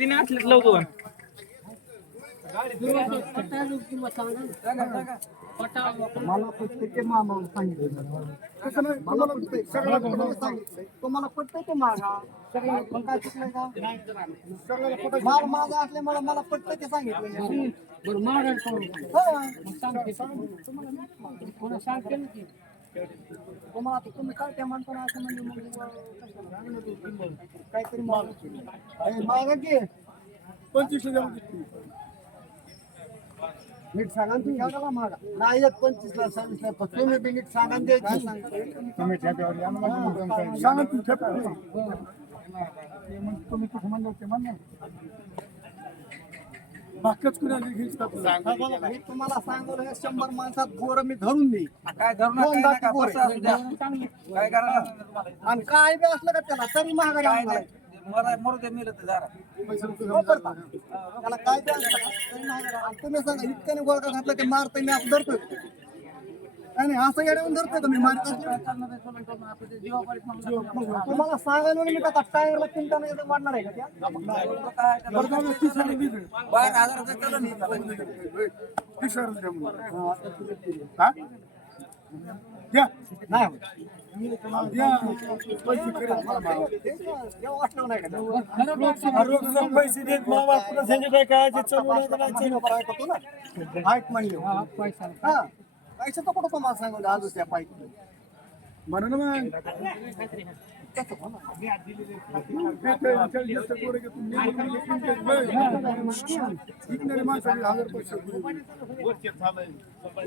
तिने असलेच लवकर. मला प्रत्येक मामा सांगितलं. मला सांगितलंय तुम्हाला पटतंय. ते मागा. मग काय चुकलंय का? माल माझा असल्यामुळे मला पटतंय ते सांगितलं. तुम्हाला आता तुम्ही काय त्या म्हणताना असं म्हणजे मग काहीतरी मागा मागा की? पंचवीस नीट सांगा तुम्ही. घ्यायला मागा? नाही येत पंचवीस ला सव्वीस ला पण तुम्ही बी नीट सांगा ना द्यायची सांगा तू तुम्ही कुठं म्हणलं ते म्हणलं. बाकीच कुणाला मी तुम्हाला सांगू हे शंभर माणसात गोर मी धरून देईन. काय धरून. काय तुम्हाला? आणि काय बी असलं का त्याला तरी ते जरा. वापरता. त्याला काय तुम्ही सांगा इतक्याने गोळका घातला की मारता मी असं धरतोय. काय नाही असं येऊन धरतोय का मी असल्यावर? तुम्हाला सांगायला मी का टायरला चिंता नाही वाढणार आहे का त्या? नाही. नाही नाही? पैसे देत मामा पुन्हा संजय काय ना. ऐक म्हणले. हा पैसे तर कुठं तुम्हाला सांगू आज त्या पाईक म्हणून मग. विकणारी माणसं हजार पैसे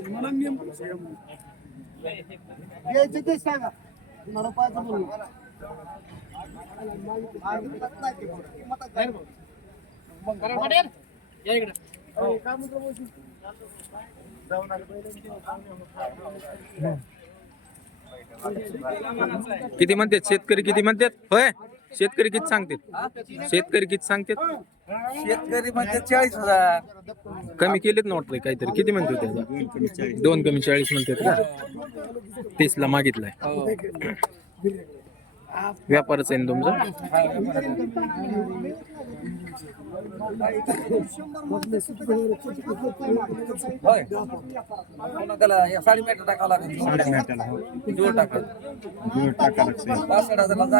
मला नियम द्यायचे सांगा मला पाहिजे म्हणून मागितलंच किती म्हणतात? शेतकरी किती म्हणतात? होय? शेतकरी किती सांगतात? शेतकरी किती सांगतात? शेतकरी म्हणजे चाळीस हजार. कमी केलेत ना वाटतंय काहीतरी. किती म्हणतो त्याचा दोन कमी चाळीस म्हणतात का? तीस ला मागितलाय व्यापारच आहे ना तुमचा? त्याला या साडी मीटर टाकावं लागेल जोड टाकावं पासष्ट हजारला